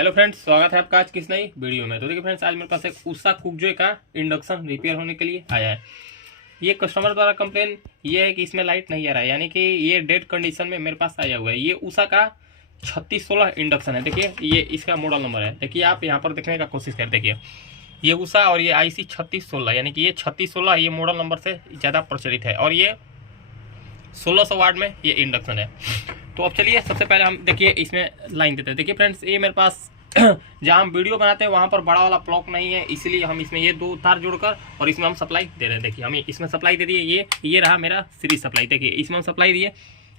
Hello friends, स्वागत है आपका आज किस नई वीडियो में। तो देखिए फ्रेंड्स, आज मेरे पास एक उषा कुकजॉय का इंडक्शन रिपेयर होने के लिए आया है। ये कस्टमर द्वारा कंप्लेन ये है कि इसमें लाइट नहीं आ रहा है, यानी कि ये डेड कंडीशन में मेरे पास आया हुआ है। ये उषा का 3616 इंडक्शन है। देखिए ये इसका मॉडल नंबर है। देखिए आप यहाँ पर देखने का कोशिश करें। देखिए ये उषा और ये IC 3616, यानी कि ये 3616 ये मॉडल नंबर से ज़्यादा प्रचलित है और ये 1600 वाट में ये इंडक्शन है। तो अब चलिए सबसे पहले हम देखिए इसमें लाइन देते हैं। देखिए फ्रेंड्स, ये मेरे पास जहाँ हम वीडियो बनाते हैं वहाँ पर बड़ा वाला ब्लॉक नहीं है, इसलिए हम इसमें ये दो तार जोड़कर और इसमें हम सप्लाई दे रहे हैं। देखिए हम इसमें सप्लाई दे दिए। ये रहा मेरा सीरीज सप्लाई। देखिए इसमें हम सप्लाई दिए,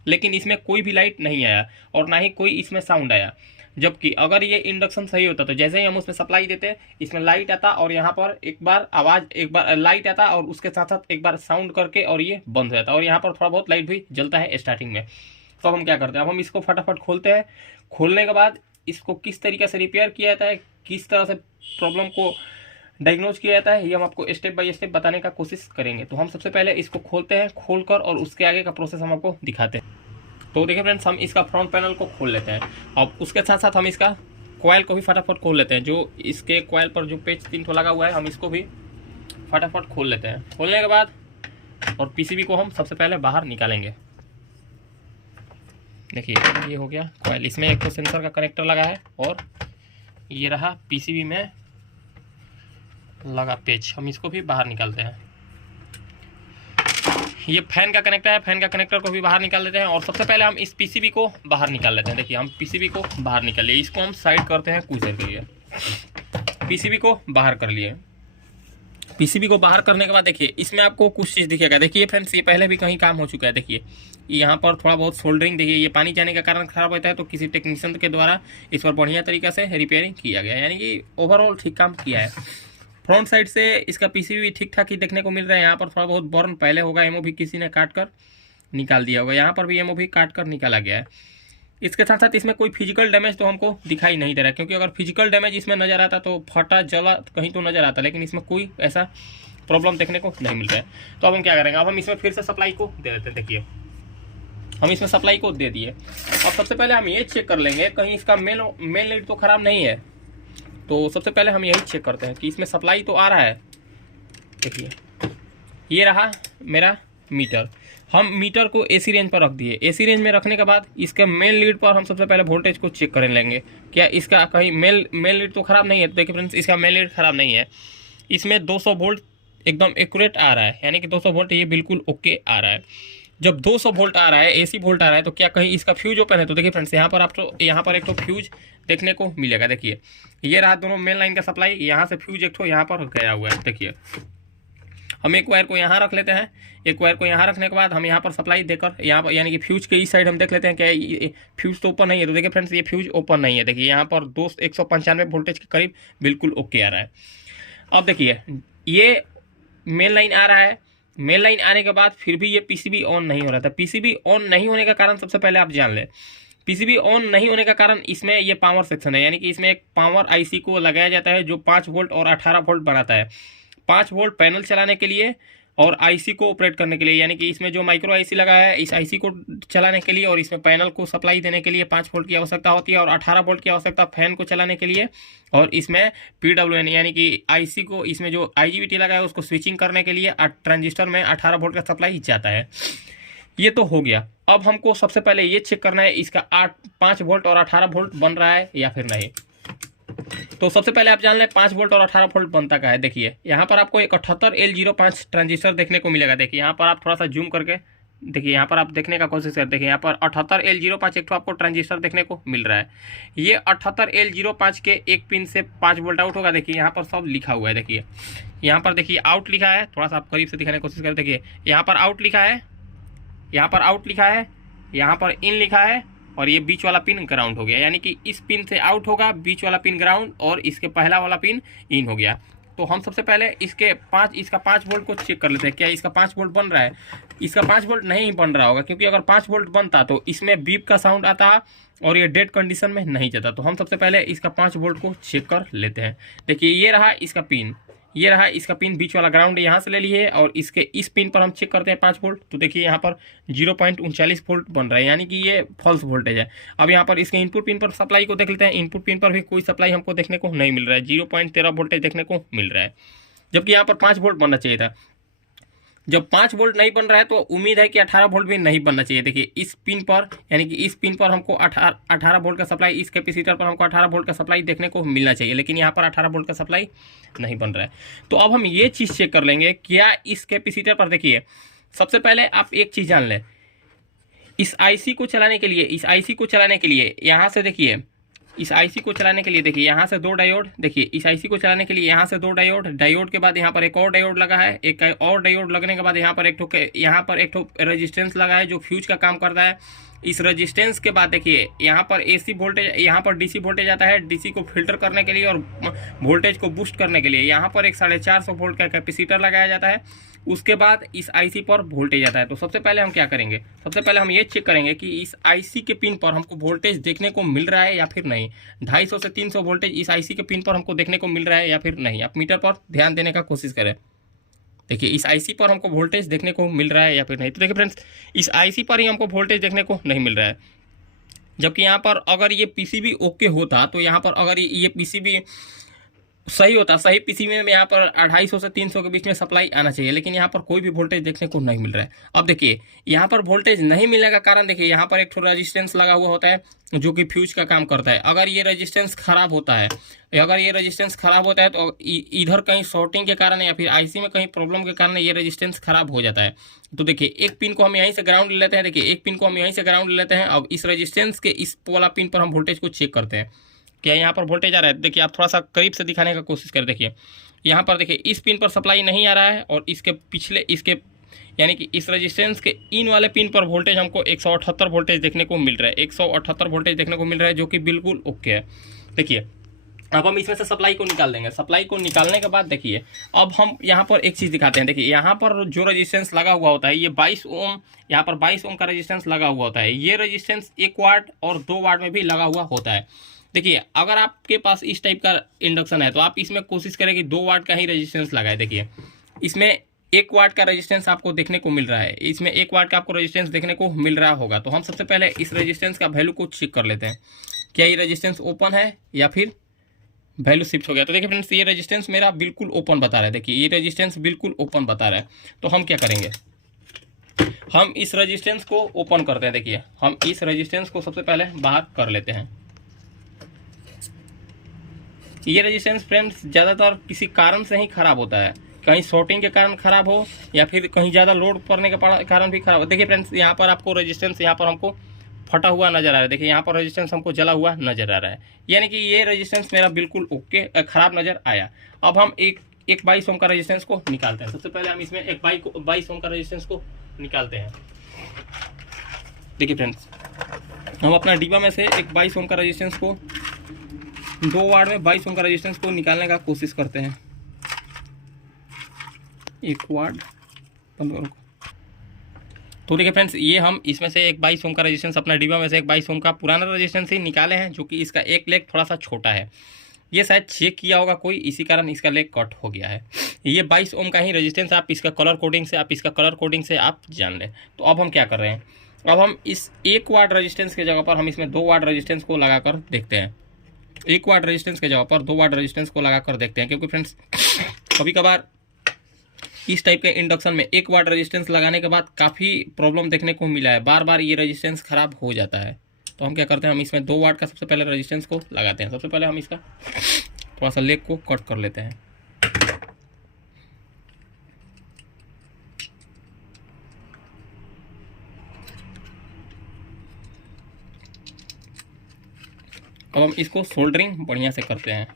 लेकिन इसमें कोई भी लाइट नहीं आया और ना ही कोई इसमें साउंड आया। जबकि अगर ये इंडक्शन सही होता तो जैसे ही हम उसमें सप्लाई देते इसमें लाइट आता और यहाँ पर एक बार आवाज़, एक बार लाइट आता और उसके साथ साथ एक बार साउंड करके और ये बंद हो जाता और यहाँ पर थोड़ा बहुत लाइट भी जलता है स्टार्टिंग में। तो हम क्या करते हैं, अब हम इसको फटाफट खोलते हैं। खोलने के बाद इसको किस तरीके से रिपेयर किया जाता है, किस तरह से प्रॉब्लम को डायग्नोज किया जाता है, ये हम आपको स्टेप बाय स्टेप बताने का कोशिश करेंगे। तो हम सबसे पहले इसको खोलते हैं, खोलकर और उसके आगे का प्रोसेस हम आपको दिखाते हैं। तो देखिए फ्रेंड्स, हम इसका फ्रंट पैनल को खोल लेते हैं और उसके साथ साथ हम इसका कॉयल को भी फटाफट खोल लेते हैं। जो इसके कॉयल पर जो पेच 3 ठो लगा हुआ है, हम इसको भी फटाफट खोल लेते हैं। खोलने के बाद और PCB को हम सबसे पहले बाहर निकालेंगे। देखिए ये हो गया कॉयल, इसमें एक तो सेंसर का कनेक्टर लगा है और ये रहा PCB में लगा पेच। हम इसको भी बाहर निकालते हैं। ये फैन का कनेक्टर है, फैन का कनेक्टर को भी बाहर निकाल लेते हैं और सबसे पहले हम इस PCB को बाहर निकाल लेते हैं। देखिए हम PCB को बाहर निकाल लिए, इसको हम साइड करते हैं कुछ देर के लिए। PCB को बाहर कर लिए। PCB को बाहर करने के बाद देखिए इसमें आपको कुछ चीज़ दिखेगा। देखिए फ्रेंड्स, ये पहले भी कहीं काम हो चुका है। देखिए यहाँ पर थोड़ा बहुत सोल्डरिंग, देखिए ये पानी जाने के कारण खराब होता है, तो किसी टेक्नीशियन के द्वारा इस पर बढ़िया तरीके से रिपेयरिंग किया गया है, यानी कि ओवरऑल ठीक काम किया है। फ्रंट साइड से इसका PCB भी ठीक ठाक ही देखने को मिल रहा है। यहाँ पर थोड़ा बहुत बर्न पहले होगा, एमओ भी किसी ने काट कर निकाल दिया होगा। यहाँ पर भी एमओ भी काट कर निकाला गया है। इसके साथ साथ इसमें कोई फिजिकल डैमेज तो हमको दिखाई नहीं दे रहा है, क्योंकि अगर फिजिकल डैमेज इसमें नज़र आता तो फटा जला कहीं तो नज़र आता, लेकिन इसमें कोई ऐसा प्रॉब्लम देखने को नहीं मिल रहा है। तो अब हम क्या करेंगे, अब हम इसमें फिर से सप्लाई को दे देते हैं। देखिए हम इसमें सप्लाई को दे दिए। अब सबसे पहले हम ये चेक कर लेंगे कहीं इसका मेन लीड तो ख़राब नहीं है। तो सबसे पहले हम यही चेक करते हैं कि इसमें सप्लाई तो आ रहा है। देखिए ये रहा मेरा मीटर। हम मीटर को AC रेंज पर रख दिए। AC रेंज में रखने के बाद इसके मेन लीड पर हम सबसे पहले वोल्टेज को चेक कर लेंगे, क्या इसका कहीं मेन लीड तो ख़राब नहीं है। तो देखिए फ्रेंड्स, इसका मेन लीड ख़राब नहीं है। इसमें 200 वोल्ट एकदम एक्यूरेट आ रहा है, यानी कि 200 वोल्ट ये बिल्कुल ओके आ रहा है। जब 200 वोल्ट आ रहा है, AC वोल्ट आ रहा है, तो क्या कहीं इसका फ्यूज ओपन है। तो देखिए फ्रेंड्स, यहाँ पर आपको यहाँ पर एक तो फ्यूज देखने को मिलेगा। देखिए ये रहा दोनों मेन लाइन का सप्लाई, यहाँ से फ्यूज एक तो यहाँ पर गया हुआ है। देखिए हम एक वायर को यहाँ रख लेते हैं। एक वायर को यहाँ रखने के बाद हम यहाँ पर सप्लाई देकर यहाँ पर, यानी कि फ्यूज के इस साइड हम देख लेते हैं क्या फ्यूज तो ओपन नहीं है। तो देखिए फ्रेंड्स, ये फ्यूज ओपन नहीं है। देखिए यहाँ पर 195 वोल्टेज के करीब बिल्कुल ओके आ रहा है। अब देखिए ये मेन लाइन आ रहा है। मेन लाइन आने के बाद फिर भी ये PCB ऑन नहीं हो रहा था। PCB ऑन नहीं होने का कारण सबसे पहले आप जान लें। PCB ऑन नहीं होने का कारण इसमें ये पावर सेक्शन है, यानी कि इसमें एक पावर IC को लगाया जाता है जो 5 वोल्ट और 18 वोल्ट बनाता है। 5 वोल्ट पैनल चलाने के लिए और IC को ऑपरेट करने के लिए, यानी कि इसमें जो माइक्रो IC लगा है इस IC को चलाने के लिए और इसमें पैनल को सप्लाई देने के लिए 5 वोल्ट की आवश्यकता होती है और 18 वोल्ट की आवश्यकता फैन को चलाने के लिए। और इसमें PWM यानी कि IC को, इसमें जो IGBT लगा है उसको स्विचिंग करने के लिए ट्रांजिस्टर में 18 वोल्ट का सप्लाई जाता है। ये तो हो गया। अब हमको सबसे पहले ये चेक करना है इसका 5 वोल्ट और 18 वोल्ट बन रहा है या फिर नहीं। तो सबसे पहले आप जान लें 5 वोल्ट और 18 वोल्ट बनता का है। देखिए यहाँ पर आपको एक 78L05 ट्रांजिस्टर देखने को मिलेगा। देखिए यहाँ पर आप थोड़ा सा जूम करके देखिए, यहाँ पर आप देखने का कोशिश करते देखिए यहाँ पर 78L05 एक तो आपको ट्रांजिस्टर देखने को मिल रहा है। ये 78L05 के एक पिन से 5 वोल्ट आउट होगा। देखिए यहाँ पर सब लिखा हुआ है। देखिए यहाँ पर देखिए आउट लिखा है, थोड़ा सा आप करीब से दिखाने की कोशिश करें। देखिए यहाँ पर आउट लिखा है, यहाँ पर आउट लिखा है, यहाँ पर इन लिखा है और ये बीच वाला पिन ग्राउंड हो गया, यानी कि इस पिन से आउट होगा, बीच वाला पिन ग्राउंड और इसके पहला वाला पिन इन हो गया। तो हम सबसे पहले इसका 5 वोल्ट को चेक कर लेते हैं, क्या इसका 5 वोल्ट बन रहा है। इसका 5 वोल्ट नहीं बन रहा होगा, क्योंकि अगर 5 वोल्ट बनता तो इसमें बीप का साउंड आता और ये डेड कंडीशन में नहीं जाता। तो हम सबसे पहले इसका 5 वोल्ट को चेक कर लेते हैं। देखिए ये रहा इसका पिन, ये रहा इसका पिन, बीच वाला ग्राउंड यहाँ से ले लिए, और इसके इस पिन पर हम चेक करते हैं 5 वोल्ट, तो देखिए यहाँ पर 0.39 वोल्ट बन रहा है, यानी कि ये फॉल्स वोल्टेज है। अब यहाँ पर इसके इनपुट पिन पर सप्लाई को देख लेते हैं। इनपुट पिन पर भी कोई सप्लाई हमको देखने को नहीं मिल रहा है, 0.13 वोल्टेज देखने को मिल रहा है, जबकि यहाँ पर 5 वोल्ट बनना चाहिए था। जब 5 वोल्ट नहीं बन रहा है तो उम्मीद है कि 18 वोल्ट भी नहीं बनना चाहिए। देखिए इस पिन पर, यानी कि इस पिन पर हमको 18 वोल्ट का सप्लाई, इस कैपेसिटर पर हमको 18 वोल्ट का सप्लाई देखने को मिलना चाहिए, लेकिन यहाँ पर 18 वोल्ट का सप्लाई नहीं बन रहा है। तो अब हम ये चीज़ चेक कर लेंगे, क्या इस कैपेसिटर पर, देखिए सबसे पहले आप एक चीज़ जान लें, इस आईसी को चलाने के लिए, यहाँ से देखिए, इस आईसी को चलाने के लिए देखिए यहाँ से 2 डायोड, देखिए इस आईसी को चलाने के लिए यहाँ से 2 डायोड के बाद यहाँ पर एक और डायोड लगा है, एक और डायोड लगने के बाद यहाँ पर एक ठो रेजिस्टेंस लगा है जो फ्यूज का काम करता है। इस रेजिस्टेंस के बाद देखिए यहाँ पर एसी वोल्टेज, यहाँ पर डीसी वोल्टेज आता है, डीसी को फिल्टर करने के लिए और वोल्टेज को बूस्ट करने के लिए यहाँ पर एक 450 वोल्ट का कैपेसिटर लगाया जाता है। उसके बाद इस आईसी पर वोल्टेज आता है। तो सबसे पहले हम क्या करेंगे, सबसे पहले हम ये चेक करेंगे कि इस आईसी के पिन पर हमको वोल्टेज देखने को मिल रहा है या फिर नहीं। 250 से 300 वोल्टेज इस आईसी के पिन पर हमको देखने को मिल रहा है या फिर नहीं। आप मीटर पर ध्यान देने का कोशिश करें, देखिए इस आईसी पर हमको वोल्टेज देखने को मिल रहा है या फिर नहीं। तो देखिए फ्रेंड्स, इस आईसी पर ही हमको वोल्टेज देखने को नहीं मिल रहा है, जबकि यहाँ पर अगर ये पीसीबी ओके होता, तो यहाँ पर अगर ये पीसीबी सही होता, सही पीसीबी में यहाँ पर 250 से 300 के बीच में सप्लाई आना चाहिए, लेकिन यहाँ पर कोई भी वोल्टेज देखने को नहीं मिल रहा है। अब देखिए यहाँ पर वोल्टेज नहीं मिलने का कारण, देखिए यहाँ पर एक रेजिस्टेंस लगा हुआ होता है जो कि फ्यूज का काम करता है। अगर ये रेजिस्टेंस खराब होता है, तो इधर कहीं शॉर्टिंग के कारण या फिर आईसी में कहीं प्रॉब्लम के कारण ये रेजिस्टेंस खराब हो जाता है। तो देखिए एक पिन को हम यहीं से ग्राउंड ले लेते हैं, देखिए एक पिन को हम यहीं से ग्राउंड ले लेते हैं। अब इस रेजिस्टेंस के इस वाला पिन पर हम वोल्टेज को चेक करते हैं, क्या यहाँ पर वोल्टेज आ रहा है। देखिए आप थोड़ा सा करीब से दिखाने का कोशिश करें, देखिए यहाँ पर देखिए इस पिन पर सप्लाई नहीं आ रहा है, और इसके पिछले, इसके यानी कि इस रेजिस्टेंस के इन वाले पिन पर वोल्टेज हमको 178 वोल्टेज देखने को मिल रहा है, 178 वोल्टेज देखने को मिल रहा है, जो कि बिल्कुल ओके है। देखिए अब हम इसमें से सप्लाई को निकाल देंगे। सप्लाई को निकालने के बाद देखिए अब हम यहाँ पर एक चीज़ दिखाते हैं। देखिए यहाँ पर जो रेजिस्टेंस लगा हुआ होता है, ये 22 ओम, यहाँ पर 22 ओम का रेजिस्टेंस लगा हुआ होता है। ये रेजिस्टेंस 1 वाट और 2 वाट में भी लगा हुआ होता है। देखिए अगर आपके पास इस टाइप का इंडक्शन है तो आप इसमें कोशिश करें कि 2 वाट का ही रेजिस्टेंस लगाए। देखिए इसमें 1 वाट का रेजिस्टेंस आपको देखने को मिल रहा है, इसमें 1 वाट का आपको रेजिस्टेंस देखने को मिल रहा होगा। तो हम सबसे पहले इस रेजिस्टेंस का वैल्यू को चेक कर लेते हैं, क्या ये रेजिस्टेंस ओपन है या फिर वैल्यू शिफ्ट हो गया। तो देखिए फ्रेंड्स, ये रेजिस्टेंस मेरा बिल्कुल ओपन बता रहा है। देखिए ये रेजिस्टेंस बिल्कुल ओपन बता रहा है। तो हम क्या करेंगे, हम इस रेजिस्टेंस को ओपन करते हैं। देखिए हम इस रेजिस्टेंस को सबसे पहले बाहर कर लेते हैं। ये रेजिस्टेंस फ्रेंड्स ज़्यादातर किसी कारण से ही खराब होता है, कहीं शॉर्टिंग के कारण खराब हो या फिर कहीं ज़्यादा लोड पड़ने के कारण भी खराब हो। देखिए फ्रेंड्स, यहाँ पर आपको रेजिस्टेंस यहाँ पर हमको फटा हुआ नजर आ रहा है। देखिए यहाँ पर रेजिस्टेंस हमको जला हुआ नजर आ रहा है, यानी कि ये रेजिस्टेंस मेरा बिल्कुल ओके खराब नजर आया। अब हम एक 22 ओम का रेजिस्टेंस को निकालते हैं। सबसे पहले हम इसमें एक 22 ओम का रेजिस्टेंस को निकालते हैं। देखिए फ्रेंड्स, हम अपना डिब्बा में से एक 22 ओम का रेजिस्टेंस को, 2 वाट में 22 ओम का रेजिस्टेंस को निकालने का कोशिश करते हैं। 1 वाट 15। तो देखिए फ्रेंड्स, ये हम इसमें से एक 22 ओम का रेजिस्टेंस, अपना डिब्बा में से एक 22 ओम का पुराना रेजिस्टेंस ही निकाले हैं, जो कि इसका एक लेग थोड़ा सा छोटा है। ये शायद चेक किया होगा कोई, इसी कारण इसका लेग कट हो गया है। ये 22 ओम का ही रेजिस्टेंस आप इसका कलर कोडिंग से आप जान लें। तो अब हम क्या कर रहे हैं, अब हम इस 1 वाट रेजिस्टेंस के जगह पर हम इसमें 2 वाट रेजिस्टेंस को लगाकर देखते हैं। 1 वाट रेजिस्टेंस के जगह पर 2 वाट रेजिस्टेंस को लगाकर देखते हैं, क्योंकि फ्रेंड्स कभी कभार इस टाइप के इंडक्शन में 1 वाट रेजिस्टेंस लगाने के बाद काफ़ी प्रॉब्लम देखने को मिला है, बार बार ये रेजिस्टेंस खराब हो जाता है। तो हम क्या करते हैं, हम इसमें 2 वाट का सबसे पहले रेजिस्टेंस को लगाते हैं। सबसे पहले हम इसका थोड़ा सा लेग को कट कर लेते हैं। अब हम इसको सोल्डरिंग बढ़िया से करते हैं।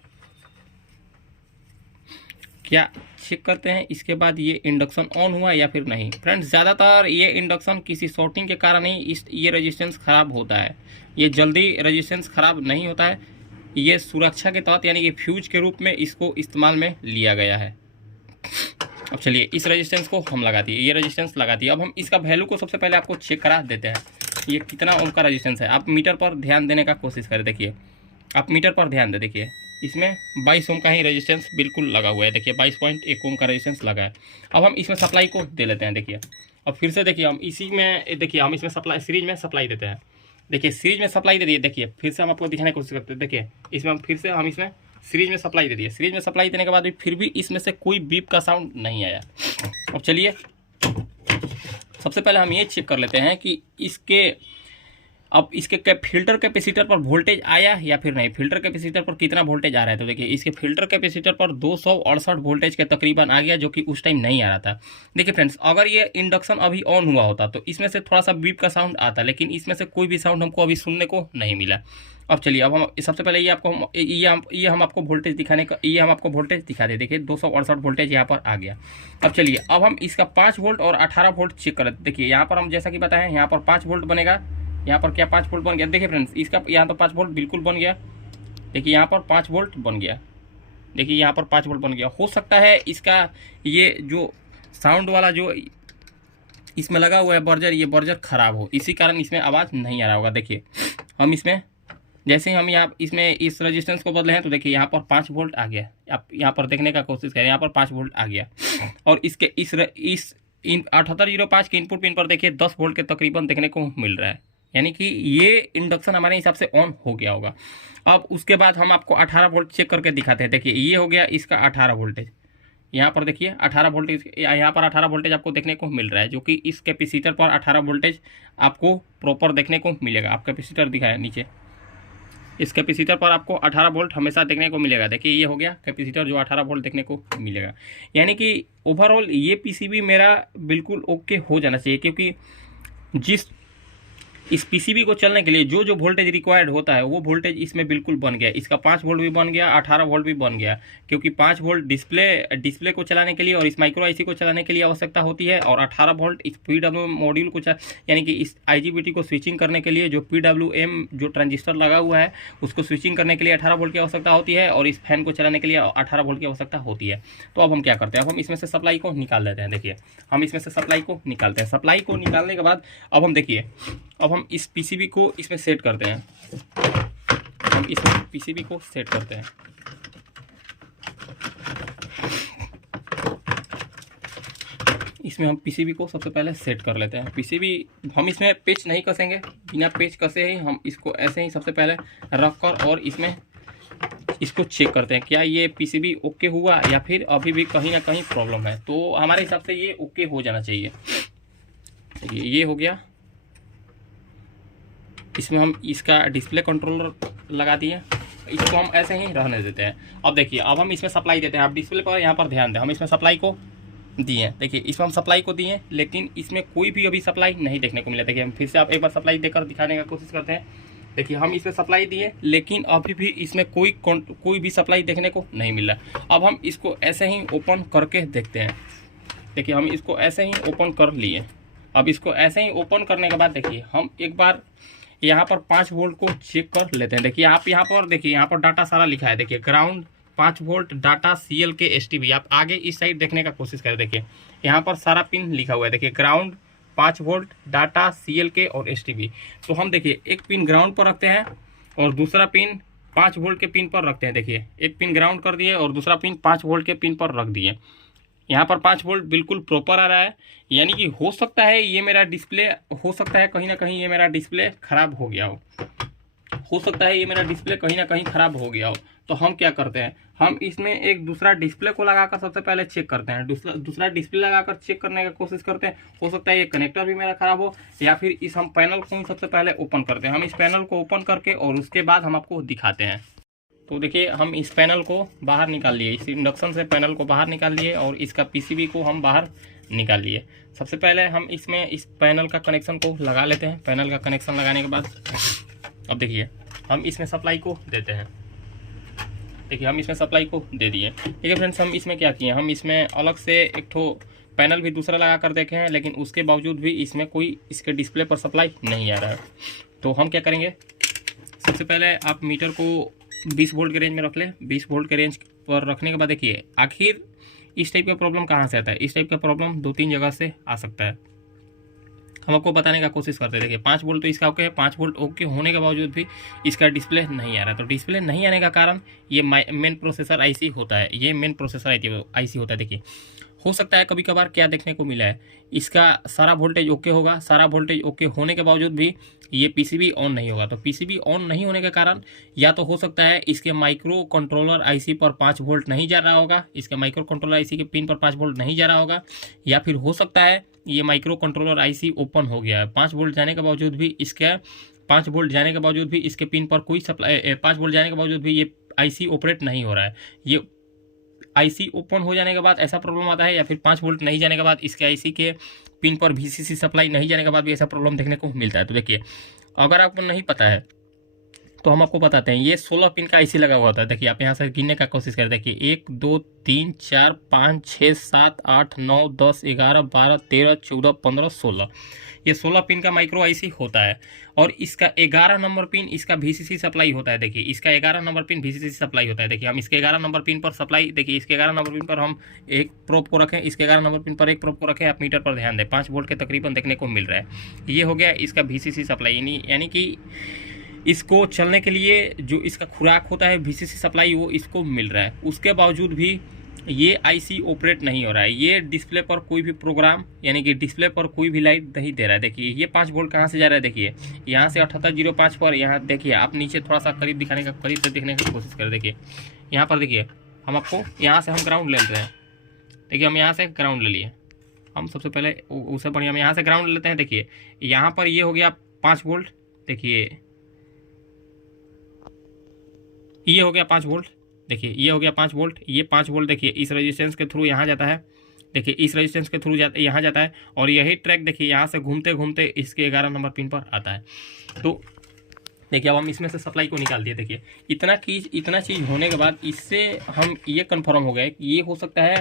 क्या चेक करते हैं इसके बाद ये इंडक्शन ऑन हुआ या फिर नहीं। फ्रेंड्स, ज़्यादातर ये इंडक्शन किसी शॉर्टिंग के कारण ही ये रेजिस्टेंस ख़राब होता है। ये जल्दी रेजिस्टेंस ख़राब नहीं होता है, ये सुरक्षा के तहत यानी कि फ्यूज के रूप में इसको इस्तेमाल में लिया गया है। अब चलिए इस रेजिस्टेंस को हम लगा दिए, ये रेजिस्टेंस लगा दिए। अब हम इसका वैल्यू को सबसे पहले आपको चेक करा देते हैं, ये कितना ओम का रेजिस्टेंस है। आप मीटर पर ध्यान देने का कोशिश करें। देखिए आप मीटर पर ध्यान दें, देखिए इसमें 22 ओम का ही रेजिस्टेंस बिल्कुल लगा हुआ है। देखिए 22.1 ओम का रेजिस्टेंस लगा है। अब हम इसमें सप्लाई को दे लेते हैं। देखिए अब फिर से देखिए हम इसी में, देखिए हम इसमें सप्लाई सीरीज में सप्लाई देते हैं। देखिए सीरीज में सप्लाई दे दिए। देखिए फिर से हम आपको दिखाने की कोशिश करते हैं। देखिए इसमें हम फिर से हम इसमें सीरीज में सप्लाई दे दिए। सीरीज में सप्लाई देने के बाद भी फिर भी इसमें से कोई बीप का साउंड नहीं आया। अब चलिए सबसे पहले हम ये चेक कर लेते हैं कि इसके फिल्टर कैपेसिटर पर वोल्टेज आया या फिर नहीं। फिल्टर कैपेसिटर पर कितना वोल्टेज आ रहा है, तो देखिए इसके फिल्टर कैपेसिटर पर 268 वोल्टेज के तकरीबन आ गया, जो कि उस टाइम नहीं आ रहा था। देखिए फ्रेंड्स, अगर ये इंडक्शन अभी ऑन हुआ होता तो इसमें से थोड़ा सा बीप का साउंड आता, लेकिन इसमें से कोई भी साउंड हमको अभी सुनने को नहीं मिला। अब चलिए अब हम सबसे पहले ये हम आपको वोल्टेज दिखाने का, ये हम आपको वोल्टेज दिखा दे। देखिए 268 वोल्टेज यहाँ पर आ गया। अब चलिए अब हम इसका 5 वोल्ट और 18 वोल्ट चेक कर लेते। देखिए यहाँ पर हम जैसा कि बताएं, यहाँ पर 5 वोल्ट बनेगा। यहाँ पर क्या 5 वोल्ट बन गया? देखिए फ्रेंड्स, इसका यहाँ तो 5 वोल्ट बिल्कुल बन गया। देखिए यहाँ पर 5 वोल्ट बन गया। देखिए यहाँ पर 5 वोल्ट बन गया। हो सकता है इसका ये जो साउंड वाला जो इसमें लगा हुआ है बर्जर, ये बर्जर खराब हो, इसी कारण इसमें आवाज़ नहीं आ रहा होगा। देखिए हम इसमें जैसे ही हम यहाँ इसमें इस रेजिस्टेंस को बदले हैं तो देखिए यहाँ पर 5 वोल्ट आ गया। आप यहाँ पर देखने का कोशिश करें, यहाँ पर 5 वोल्ट आ गया। और इसके इस 7805 के इनपुट पिन पर देखिए 10 वोल्ट के तकरीबन देखने को मिल रहा है, यानी कि ये इंडक्शन हमारे हिसाब से ऑन हो गया होगा। अब उसके बाद हम आपको 18 वोल्ट चेक करके दिखाते हैं। देखिए ये हो गया इसका 18 वोल्टेज। यहाँ पर देखिए 18 वोल्टेज, यहाँ पर 18 वोल्टेज आपको देखने को मिल रहा है, जो कि इस कैपेसिटर पर 18 वोल्टेज आपको प्रॉपर देखने को मिलेगा। आप कैपेसिटर दिखाया नीचे, इस कैपेसिटर पर आपको 18 वोल्ट हमेशा देखने को मिलेगा। देखिए ये हो गया कैपेसिटर जो 18 वोल्ट देखने को मिलेगा, यानी कि ओवरऑल ये पीसीबी मेरा बिल्कुल ओके हो जाना चाहिए, क्योंकि जिस इस पीसीबी को चलने के लिए जो जो वोल्टेज रिक्वायर्ड होता है वो वोल्टेज इसमें बिल्कुल बन गया। इसका 5 वोल्ट भी बन गया, 18 वोल्ट भी बन गया, क्योंकि 5 वोल्ट डिस्प्ले को चलाने के लिए और इस माइक्रो आईसी को चलाने के लिए आवश्यकता होती है, और 18 वोल्ट इस पीडब्ल्यूएम मॉड्यूल को यानी कि इस आईजीबीटी को स्विचिंग करने के लिए जो पीडब्ल्यूएम जो ट्रांजिस्टर लगा हुआ है उसको स्विचिंग करने के लिए 18 वोल्ट की आवश्यकता होती है, और इस फैन को चलाने के लिए 18 वोल्ट की आवश्यकता होती है। तो अब हम क्या करते हैं, अब हम इसमें से सप्लाई को निकाल देते हैं। देखिए हम इसमें से सप्लाई को निकालते हैं। सप्लाई को निकालने के बाद अब हम देखिए, अब हम इस पीसीबी को इसमें सेट करते हैं। हम इसमें पीसीबी को सेट करते हैं। इसमें हम पीसीबी को सबसे पहले सेट कर लेते हैं। पीसीबी हम इसमें पेच नहीं कसेंगे, बिना पेच कसे ही हम इसको ऐसे ही सबसे पहले रख कर और इसमें इसको चेक करते हैं क्या ये पीसीबी ओके हुआ या फिर अभी भी कहीं ना कहीं प्रॉब्लम है। तो हमारे हिसाब से ये ओके हो जाना चाहिए। ये हो गया। इसमें हम इसका डिस्प्ले कंट्रोलर लगा दिए, इसको हम ऐसे ही रहने देते हैं। अब देखिए अब हम इसमें सप्लाई देते हैं। आप डिस्प्ले पर यहाँ पर ध्यान दें, हम इसमें सप्लाई को दिए। देखिए इसमें हम सप्लाई को दिए, लेकिन इसमें कोई भी अभी सप्लाई नहीं देखने को मिला। देखिए हम फिर से आप एक बार सप्लाई देकर दिखाने का कोशिश करते हैं। देखिए हम इसमें सप्लाई दिए, लेकिन अभी भी इसमें कोई भी सप्लाई देखने को नहीं मिला। अब हम इसको ऐसे ही ओपन करके देखते हैं। देखिए हम इसको ऐसे ही ओपन कर लिए। अब इसको ऐसे ही ओपन करने के बाद देखिए हम एक बार यहाँ पर 5 वोल्ट को चेक कर लेते हैं। देखिए आप यहाँ पर देखिए, यहाँ पर डाटा सारा लिखा है। देखिए ग्राउंड 5 वोल्ट डाटा CL के STB। आप आगे इस साइड देखने का कोशिश करें। देखिए यहाँ पर सारा पिन लिखा हुआ है। देखिए ग्राउंड 5 वोल्ट डाटा CL के और STB। तो हम देखिए एक पिन ग्राउंड पर रखते हैं और दूसरा पिन 5 वोल्ट के पिन पर रखते हैं। देखिए एक पिन ग्राउंड कर दिए और दूसरा पिन 5 वोल्ट के पिन पर रख दिए। यहाँ पर 5 वोल्ट बिल्कुल प्रॉपर आ रहा है, यानी कि हो सकता है ये मेरा डिस्प्ले, हो सकता है कहीं ना कहीं ये मेरा डिस्प्ले खराब हो गया हो सकता है ये मेरा डिस्प्ले कहीं ना कहीं खराब हो गया हो। तो हम क्या करते हैं, हम इसमें एक दूसरा डिस्प्ले को लगाकर सबसे पहले चेक करते हैं। दूसरा डिस्प्ले लगाकर चेक करने का कोशिश करते हैं। हो सकता है ये कनेक्टर भी मेरा खराब हो, या फिर इस हम पैनल को सबसे पहले ओपन करते हैं। हम इस पैनल को ओपन करके और उसके बाद हम आपको दिखाते हैं। तो देखिए हम इस पैनल को बाहर निकाल लिए, इस इंडक्शन से पैनल को बाहर निकाल लिए और इसका पीसीबी को हम बाहर निकाल लिए। सबसे पहले हम इसमें इस पैनल का कनेक्शन को लगा लेते हैं। पैनल का कनेक्शन लगाने के बाद अब देखिए हम इसमें सप्लाई को देते हैं। देखिए हम इसमें सप्लाई को दे दिए। ठीक है फ्रेंड्स, हम इसमें क्या किए, हम इसमें अलग से एक ठो पैनल भी दूसरा लगा कर देखे हैं, लेकिन उसके बावजूद भी इसमें कोई इसके डिस्प्ले पर सप्लाई नहीं आ रहा है। तो हम क्या करेंगे, सबसे पहले आप मीटर को 20 वोल्ट के रेंज में रख लें। 20 वोल्ट के रेंज पर रखने के बाद देखिए आखिर इस टाइप का प्रॉब्लम कहाँ से आता है। इस टाइप का प्रॉब्लम 2-3 जगह से आ सकता है। हम आपको बताने का कोशिश करते हैं। देखिए 5 वोल्ट तो इसका ओके है, 5 वोल्ट ओके होने के बावजूद भी इसका डिस्प्ले नहीं आ रहा है। तो डिस्प्ले नहीं आने का कारण ये मेन प्रोसेसर आईसी होता है, ये मेन प्रोसेसर आईसी होता है। देखिए हो सकता है कभी कभार क्या देखने को मिला है, इसका सारा वोल्टेज ओके होगा, सारा वोल्टेज ओके होने के बावजूद भी ये पीसीबी ऑन नहीं होगा। तो पीसीबी ऑन नहीं होने के कारण या तो हो सकता है इसके माइक्रो कंट्रोलर आईसी पर 5 वोल्ट नहीं जा रहा होगा, इसके माइक्रो कंट्रोलर आईसी के पिन पर 5 वोल्ट नहीं जा रहा होगा, या फिर हो सकता है ये माइक्रो कंट्रोलर आईसी ओपन हो गया है। 5 वोल्ट जाने के बावजूद भी इसके 5 वोल्ट जाने के बावजूद भी इसके पिन पर कोई सप्लाई 5 वोल्ट जाने के बावजूद भी ये आईसी ऑपरेट नहीं हो रहा है। ये आईसी ओपन हो जाने के बाद ऐसा प्रॉब्लम आता है, या फिर 5 वोल्ट नहीं जाने के बाद इसके आईसी के पिन पर वीसीसी सप्लाई नहीं जाने के बाद भी ऐसा प्रॉब्लम देखने को मिलता है। तो देखिए अगर आपको नहीं पता है तो हम आपको बताते हैं। ये 16 पिन का आईसी लगा हुआ होता है। देखिए आप यहाँ से गिनने का कोशिश करें। देखिए 1 2 3 4 5 6 7 8 9 10 11 12 13 14 15 16, ये 16 पिन का माइक्रो आईसी होता है। और इसका 11 नंबर पिन इसका वीसीसी सप्लाई होता है। देखिए इसका 11 नंबर पिन वीसीसी सप्लाई होता है। देखिए हम इसके 11 नंबर पिन पर सप्लाई, देखिए इसके 11 नंबर पिन पर हम एक प्रोब को रखें, इसके 11 नंबर पिन पर एक प्रोब को रखें। आप मीटर पर ध्यान दें, 5 वोल्ट के तकरीबन देखने को मिल रहा है। ये हो गया इसका वीसीसी सप्लाई, यानी कि इसको चलने के लिए जो इसका खुराक होता है वीसीसी सप्लाई, वो इसको मिल रहा है। उसके बावजूद भी ये आईसी ऑपरेट नहीं हो रहा है। ये डिस्प्ले पर कोई भी प्रोग्राम, यानी कि डिस्प्ले पर कोई भी लाइट नहीं दे रहा है। देखिए ये 5 वोल्ट कहाँ से जा रहा है, देखिए यहाँ से 7805 पर, यहाँ देखिए आप नीचे थोड़ा सा करीब दिखाने का, करीब से देखने की कोशिश करें। देखिए यहाँ पर देखिए हम आपको यहाँ से हम ग्राउंड ले लेते हैं। देखिए हम यहाँ से ग्राउंड ले लिए, हम सबसे पहले उससे बढ़िया हम यहाँ से ग्राउंड ले लेते हैं। देखिए यहाँ पर ये हो गया 5 वोल्ट, देखिए ये हो गया 5 वोल्ट, देखिए ये हो गया 5 वोल्ट, ये 5 वोल्ट देखिए इस रेजिस्टेंस के थ्रू यहाँ जाता है। देखिए इस रेजिस्टेंस के थ्रू यहाँ जाता है, और यही ट्रैक देखिए यहाँ से घूमते घूमते इसके 11 नंबर पिन पर आता है। तो देखिए अब हम इसमें से सप्लाई को निकाल दिए। देखिए इतना चीज़ होने के बाद इससे हम ये कंफर्म हो गए कि ये हो सकता है।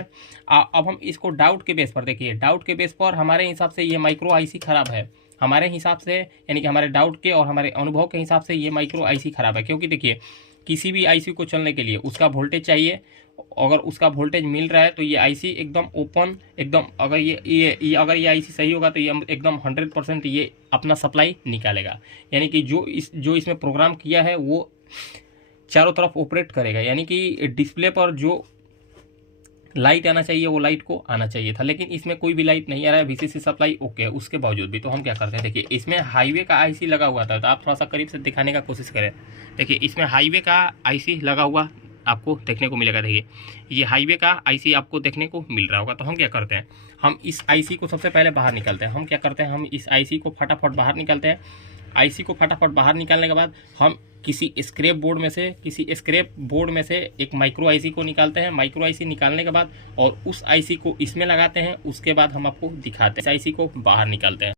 अब हम इसको डाउट के बेस पर, देखिए डाउट के बेस पर हमारे हिसाब से ये माइक्रो आईसी खराब है। हमारे हिसाब से, यानी कि हमारे डाउट के और हमारे अनुभव के हिसाब से ये माइक्रो आईसी खराब है। क्योंकि देखिए किसी भी आईसी को चलने के लिए उसका वोल्टेज चाहिए, अगर उसका वोल्टेज मिल रहा है तो ये आईसी एकदम ओपन, एकदम अगर अगर ये आईसी सही होगा तो ये एकदम 100% ये अपना सप्लाई निकालेगा। यानी कि जो इसमें प्रोग्राम किया है वो चारों तरफ ऑपरेट करेगा। यानी कि डिस्प्ले पर जो लाइट आना चाहिए वो लाइट को आना चाहिए था, लेकिन इसमें कोई भी लाइट नहीं आ रहा है। वीसीसी सप्लाई ओके है उसके बावजूद भी। तो हम क्या करते हैं, देखिए इसमें हाईवे का आईसी लगा हुआ था, तो आप थोड़ा सा करीब से दिखाने का कोशिश करें। देखिए इसमें हाईवे का आईसी लगा हुआ आपको देखने को मिलेगा। देखिए ये हाईवे का आईसी आपको देखने को मिल रहा होगा। तो हम क्या करते हैं, हम इस आईसी को सबसे पहले बाहर निकालते हैं। हम क्या करते हैं, हम इस आईसी को फटाफट बाहर निकालते हैं। आईसी को फटाफट बाहर निकालने के बाद हम किसी स्क्रैप बोर्ड में से एक माइक्रो आईसी को निकालते हैं। माइक्रो आईसी निकालने के बाद और उस आईसी को इसमें लगाते हैं। उसके बाद हम आपको दिखाते हैं, इस आईसी को बाहर निकालते हैं।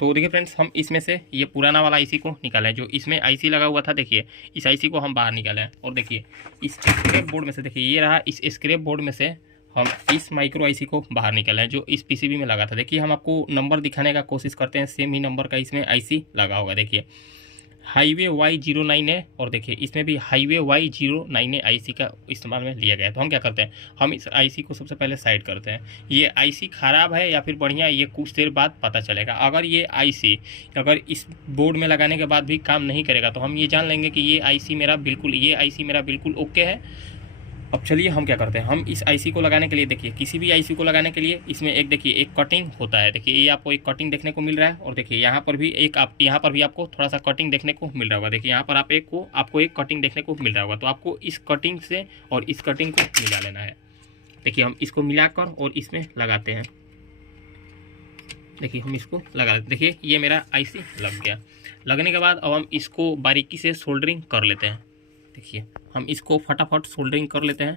तो देखिए फ्रेंड्स, हम इसमें से ये पुराना वाला आईसी को निकालें, जो इसमें आईसी लगा हुआ था। देखिए इस आईसी को हम बाहर निकालें, और देखिए इस स्क्रैप बोर्ड में से, देखिए ये रहा, इस स्क्रैप बोर्ड में से हम इस माइक्रो आईसी को बाहर निकालें जो इस पीसीबी में लगा था। देखिए हम आपको नंबर दिखाने का कोशिश करते हैं, सेम ही नंबर का इसमें आईसी लगा होगा। देखिए हाईवे Y09 है, और देखिए इसमें भी हाईवे Y09 आईसी का इस्तेमाल में लिया गया है। तो हम क्या करते हैं, हम इस आईसी को सबसे पहले साइड करते हैं। ये आईसी खराब है या फिर बढ़िया, ये कुछ देर बाद पता चलेगा। अगर ये आईसी अगर इस बोर्ड में लगाने के बाद भी काम नहीं करेगा तो हम ये जान लेंगे कि ये आईसी मेरा बिल्कुल ओके है। अब चलिए हम क्या करते हैं, हम इस आईसी को लगाने के लिए, देखिए किसी भी आईसी को लगाने के लिए इसमें एक, देखिए एक कटिंग होता है। देखिए ये आपको एक कटिंग देखने को मिल रहा है, और देखिए यहाँ पर भी यहाँ पर भी आपको थोड़ा सा कटिंग देखने को मिल रहा होगा। देखिए यहाँ पर आपको एक कटिंग देखने को मिल रहा होगा। तो आपको इस कटिंग से और इस कटिंग को मिला लेना है। देखिए हम इसको मिलाकर और इसमें लगाते हैं। देखिए हम इसको लगा देते, देखिए ये मेरा आईसी लग गया। लगने के बाद अब हम इसको बारीकी से सोल्डरिंग कर लेते हैं। देखिए हम इसको फटाफट सोल्डरिंग कर लेते हैं।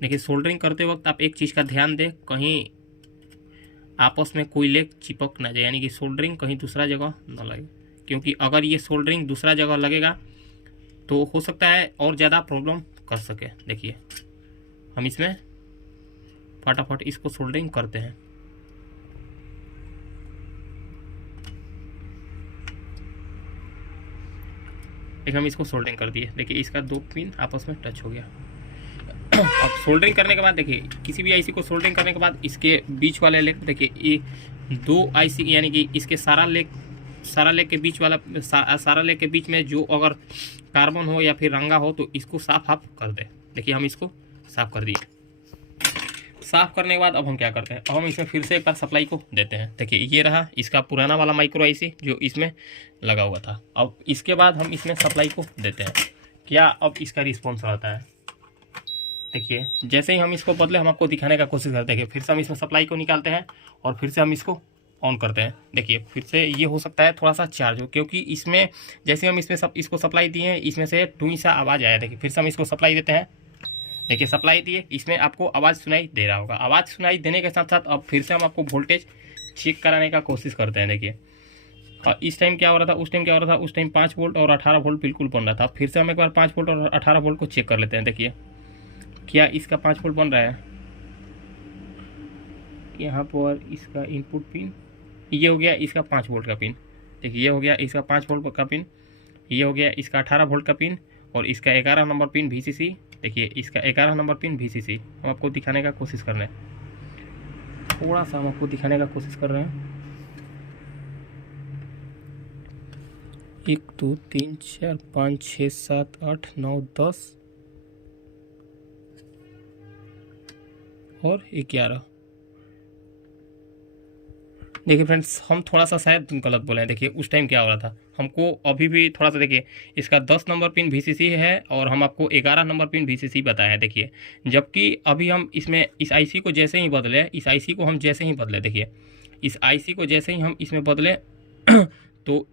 देखिए सोल्डरिंग करते वक्त आप एक चीज़ का ध्यान दें, कहीं आपस में कोई लेग चिपक ना जाए, यानी कि सोल्डरिंग कहीं दूसरा जगह ना लगे। क्योंकि अगर ये सोल्डरिंग दूसरा जगह लगेगा तो हो सकता है और ज़्यादा प्रॉब्लम कर सके। देखिए हम इसमें फटाफट इसको सोल्डरिंग करते हैं। देखिए हम इसको सोल्डरिंग कर दिए। देखिए इसका 2 पिन आपस में टच हो गया। अब सोल्डरिंग करने के बाद, देखिए किसी भी आईसी को सोल्डरिंग करने के बाद इसके बीच वाले लेग, देखिए ये दो आईसी यानी कि इसके सारा लेग के बीच वाला सारा लेग के बीच में जो अगर कार्बन हो या फिर रंगा हो तो इसको साफ आप कर दे। देखिए हम इसको साफ कर दिए। साफ करने के बाद अब हम क्या करते हैं, अब हम इसमें फिर से एक बार सप्लाई को देते हैं। देखिए ये रहा इसका पुराना वाला माइक्रो आईसी जो इसमें लगा हुआ था। अब इसके बाद हम इसमें सप्लाई को देते हैं, क्या अब इसका रिस्पॉन्स आता है। देखिए जैसे ही हम इसको बदले हम आपको दिखाने का कोशिश करते हैं। फिर से हम इसमें सप्लाई को निकालते हैं और फिर से हम इसको ऑन करते हैं। देखिए फिर से ये हो सकता है थोड़ा सा चार्ज हो, क्योंकि इसमें जैसे हम इसमें इसको सप्लाई दिए हैं इसमें से टूई सा आवाज़ आया। देखिए फिर से हम इसको सप्लाई देते हैं। देखिए सप्लाई दिए, इसमें आपको आवाज़ सुनाई दे रहा होगा। आवाज़ सुनाई देने के साथ साथ अब फिर से हम आपको वोल्टेज चेक कराने का कोशिश करते हैं। देखिए और इस टाइम क्या हो रहा था, उस टाइम क्या हो रहा था, उस टाइम 5 वोल्ट और 18 वोल्ट बिल्कुल बन रहा था। फिर से हम एक बार 5 वोल्ट और 18 वोल्ट को चेक कर लेते हैं। देखिए क्या इसका 5 वोल्ट बन रहा है। यहाँ पर इसका इनपुट पिन ये हो गया इसका 5 वोल्ट का पिन। देखिए ये हो गया इसका 5 वोल्ट का पिन, ये हो गया इसका 18 वोल्ट का पिन और इसका 11 नंबर पिन VCC। देखिए इसका 11 नंबर पिन VCC हम आपको दिखाने का कोशिश कर रहे हैं। थोड़ा सा हम आपको दिखाने का कोशिश कर रहे हैं। 1 2 3 4 5 6 7 8 9 10 और 11। देखिए फ्रेंड्स हम थोड़ा सा शायद गलत बोले हैं। देखिए उस टाइम क्या हो रहा था, हमको अभी भी थोड़ा सा देखिए इसका 10 नंबर पिन VCC है और हम आपको 11 नंबर पिन VCC बताया है। देखिए जबकि अभी हम इसमें इस IC को जैसे ही बदले, इस IC को हम जैसे ही बदले, देखिए इस IC को जैसे ही हम इसमें बदले तो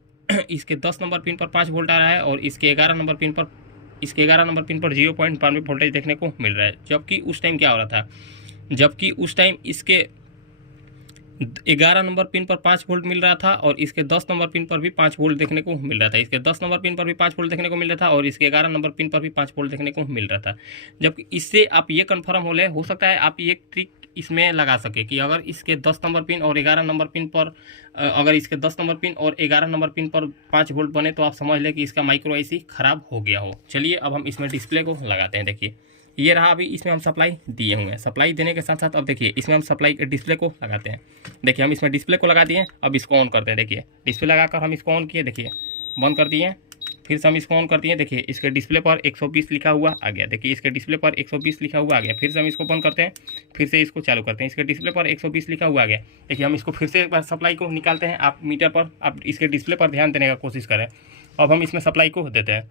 इसके 10 नंबर पिन पर 5 वोल्ट आ रहा है और इसके 11 नंबर पिन पर 0.92 वोल्टेज देखने को मिल रहा है। जबकि उस टाइम क्या हो रहा था, जबकि उस टाइम इसके 11 नंबर पिन पर 5 वोल्ट मिल रहा था और इसके 10 नंबर पिन पर भी 5 वोल्ट देखने को मिल रहा था। इसके 10 नंबर पिन पर भी 5 वोल्ट देखने को मिल रहा था और इसके 11 नंबर पिन पर भी 5 वोल्ट देखने को मिल रहा था। जबकि इससे आप ये कंफर्म हो सकता है आप ये ट्रिक इसमें लगा सके कि अगर इसके 10 नंबर पिन और 11 नंबर पिन पर अगर इसके 10 नंबर पिन और 11 नंबर पिन पर 5 वोल्ट बने तो आप समझ लें कि इसका माइक्रो आईसी ख़राब हो गया हो। चलिए अब हम इसमें डिस्प्ले को लगाते हैं। देखिए ये रहा, अभी इसमें हम सप्लाई दिए हुए हैं। सप्लाई देने के साथ साथ अब देखिए इसमें हम सप्लाई डिस्प्ले को लगाते हैं। देखिए हम इसमें डिस्प्ले को लगा दिए, अब इसको ऑन करते हैं। देखिए डिस्प्ले लगाकर हम इसको ऑन किए, देखिए बंद कर दिए, फिर से हम इसको ऑन कर दिए। देखिए इसके डिस्प्ले पर 120 लिखा हुआ आ गया। देखिए इसके डिस्प्ले पर 120 लिखा हुआ आ गया। फिर से हम इसको बंद करते हैं, फिर से इसको चालू करते हैं। इसके डिस्प्ले पर 120 लिखा हुआ आ गया। देखिए हम इसको फिर से एक बार सप्लाई को निकालते हैं। आप मीटर पर आप इसके डिस्प्ले पर ध्यान देने का कोशिश करें। अब हम इसमें सप्लाई को देते हैं।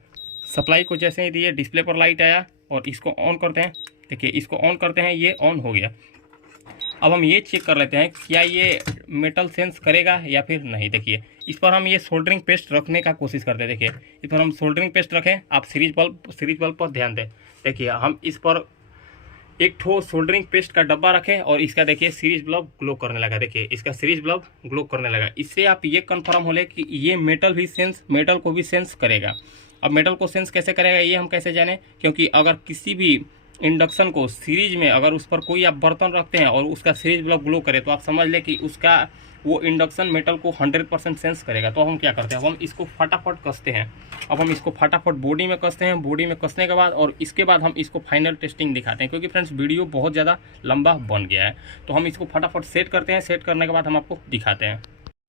सप्लाई को जैसे ही दिए डिस्प्ले पर लाइट आया और इसको ऑन करते हैं। देखिए इसको ऑन करते हैं, ये ऑन हो गया। अब हम ये चेक कर लेते हैं क्या ये मेटल सेंस करेगा या फिर नहीं। देखिए इस पर हम ये सोल्डरिंग पेस्ट रखने का कोशिश करते हैं। देखिए इस पर हम सोल्डरिंग पेस्ट रखें। आप सीरीज बल्ब पर ध्यान दें। देखिए हम इस पर एक ठो सोल्डरिंग पेस्ट का डब्बा रखें और इसका देखिए सीरीज बल्ब ग्लो करने लगा। देखिए इसका सीरीज बल्ब ग्लो करने लगा। इससे आप ये कंफर्म हो ले कि ये मेटल को भी सेंस करेगा। अब मेटल को सेंस कैसे करेगा ये हम कैसे जाने, क्योंकि अगर किसी भी इंडक्शन को सीरीज में अगर उस पर कोई आप बर्तन रखते हैं और उसका सीरीज बल्ब ग्लो करे तो आप समझ लें कि उसका वो इंडक्शन मेटल को 100% सेंस करेगा। तो हम क्या करते हैं, अब हम इसको फटाफट कसते हैं। अब हम इसको फटाफट बॉडी में कसते हैं। बॉडी में कसने के बाद और इसके बाद हम इसको फाइनल टेस्टिंग दिखाते हैं, क्योंकि फ्रेंड्स वीडियो बहुत ज़्यादा लंबा बन गया है। तो हम इसको फटाफट सेट करते हैं। सेट करने के बाद हम आपको दिखाते हैं।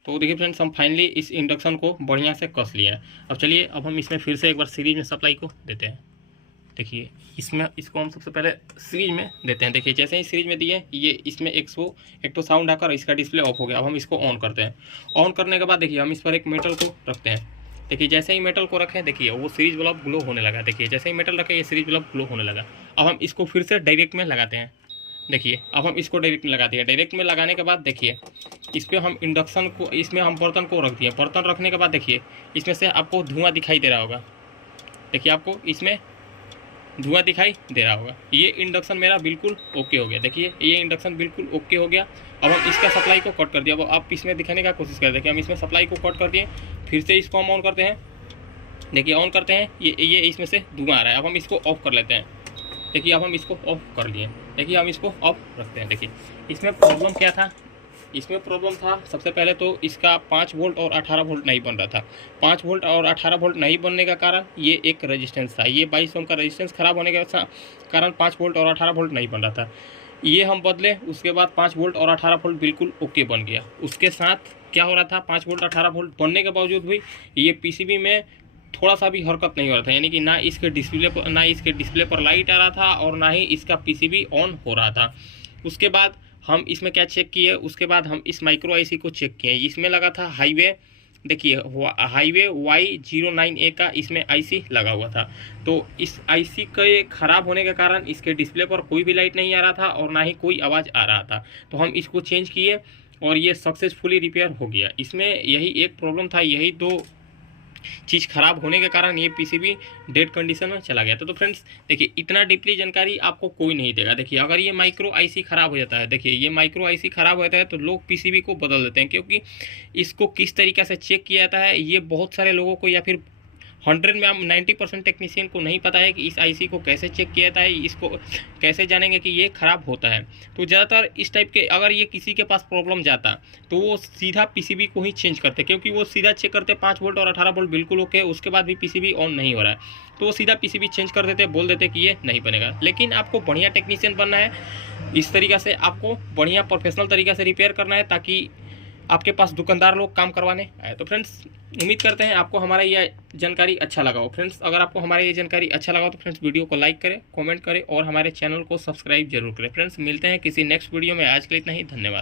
तो देखिए फ्रेंड्स हम फाइनली इस इंडक्शन को बढ़िया से कस लिया है। अब चलिए अब हम इसमें फिर से एक बार सीरीज में सप्लाई को देते हैं। देखिए इसमें इसको हम सबसे पहले सीरीज में देते हैं। देखिए जैसे ही सीरीज में दिए ये इसमें एक तो साउंड आकर इसका डिस्प्ले ऑफ हो गया। अब हम इसको ऑन करते हैं। ऑन करने के बाद देखिए हम इस पर एक मेटल को रखते हैं। देखिए जैसे ही मेटल को रखें देखिए वो सीरीज बल्ब ग्लो होने लगा। देखिए जैसे ही मेटल रखे ये सीरीज बल्ब ग्लो होने लगा। अब हम इसको फिर से डायरेक्ट में लगाते हैं। देखिए अब हम इसको डायरेक्ट में लगा दिए। डायरेक्ट में लगाने के बाद देखिए इस पर हम इंडक्शन को इसमें हम बर्तन को रख दिए। बर्तन रखने के बाद देखिए इसमें से आपको धुआं दिखाई दे रहा होगा। देखिए आपको इसमें धुआं दिखाई दे रहा होगा। ये इंडक्शन मेरा बिल्कुल ओके हो गया। देखिए ये इंडक्शन बिल्कुल ओके हो गया। अब हम इसका सप्लाई को कट कर दिया। अब आप इसमें दिखाने का कोशिश करते हैं कि हम इसमें सप्लाई को कट कर दिए। फिर से इसको हम ऑन करते हैं। देखिए ऑन करते हैं ये इसमें से धुआं आ रहा है। अब हम इसको ऑफ कर लेते हैं। देखिए अब हम इसको ऑफ कर लिए। देखिए हम इसको ऑफ रखते हैं। देखिए इसमें प्रॉब्लम क्या था, इसमें प्रॉब्लम था सबसे पहले तो इसका 5 वोल्ट और 18 वोल्ट नहीं बन रहा था। 5 वोल्ट और 18 वोल्ट नहीं बनने का कारण ये एक रेजिस्टेंस था। ये 22 ओम का रेजिस्टेंस खराब होने के कारण 5 वोल्ट और 18 वोल्ट नहीं बन रहा था। ये हम बदले, उसके बाद 5 वोल्ट और 18 वोल्ट बिल्कुल ओके बन गया। उसके साथ क्या हो रहा था, 5 वोल्ट 18 वोल्ट बनने के बावजूद भी ये पीसीबी में थोड़ा सा भी हरकत नहीं हो रहा था, यानी कि ना इसके डिस्प्ले पर लाइट आ रहा था और ना ही इसका पीसीबी ऑन हो रहा था। उसके बाद हम इसमें क्या चेक किए, उसके बाद हम इस माइक्रो आईसी को चेक किए। इसमें लगा था हाईवे, देखिए हाईवे Y09A का इसमें आईसी लगा हुआ था। तो इस आईसी के ख़राब होने के कारण इसके डिस्प्ले पर कोई भी लाइट नहीं आ रहा था और ना ही कोई आवाज़ आ रहा था। तो हम इसको चेंज किए और ये सक्सेसफुली रिपेयर हो गया। इसमें यही एक प्रॉब्लम था, यही दो चीज़ ख़राब होने के कारण ये पीसीबी डेड कंडीशन में चला गया था। तो फ्रेंड्स देखिए, इतना डीपली जानकारी आपको कोई नहीं देगा। देखिए अगर ये माइक्रो आईसी ख़राब हो जाता है, देखिए ये माइक्रो आईसी ख़राब हो जाता है तो लोग पीसीबी को बदल देते हैं, क्योंकि इसको किस तरीक़े से चेक किया जाता है ये बहुत सारे लोगों को, या फिर 100 में हम 90% टेक्नीशियन को नहीं पता है कि इस आईसी को कैसे चेक किया जाता है, इसको कैसे जानेंगे कि ये ख़राब होता है। तो ज़्यादातर इस टाइप के अगर ये किसी के पास प्रॉब्लम जाता तो वो सीधा पीसीबी को ही चेंज करते, क्योंकि वो सीधा चेक करते 5 वोल्ट और 18 वोल्ट बिल्कुल ओके, उसके बाद भी पीसीबी ऑन नहीं हो रहा है तो वो सीधा पीसीबी चेंज कर देते, बोल देते कि ये नहीं बनेगा। लेकिन आपको बढ़िया टेक्नीशियन बनना है, इस तरीक़े से आपको बढ़िया प्रोफेशनल तरीक़े से रिपेयर करना है ताकि आपके पास दुकानदार लोग काम करवाने आए। तो फ्रेंड्स उम्मीद करते हैं आपको हमारा ये जानकारी अच्छा लगा हो। फ्रेंड्स अगर आपको हमारी ये जानकारी अच्छा लगा हो तो फ्रेंड्स वीडियो को लाइक करें, कमेंट करें और हमारे चैनल को सब्सक्राइब जरूर करें। फ्रेंड्स मिलते हैं किसी नेक्स्ट वीडियो में, आज के लिए इतना ही, धन्यवाद।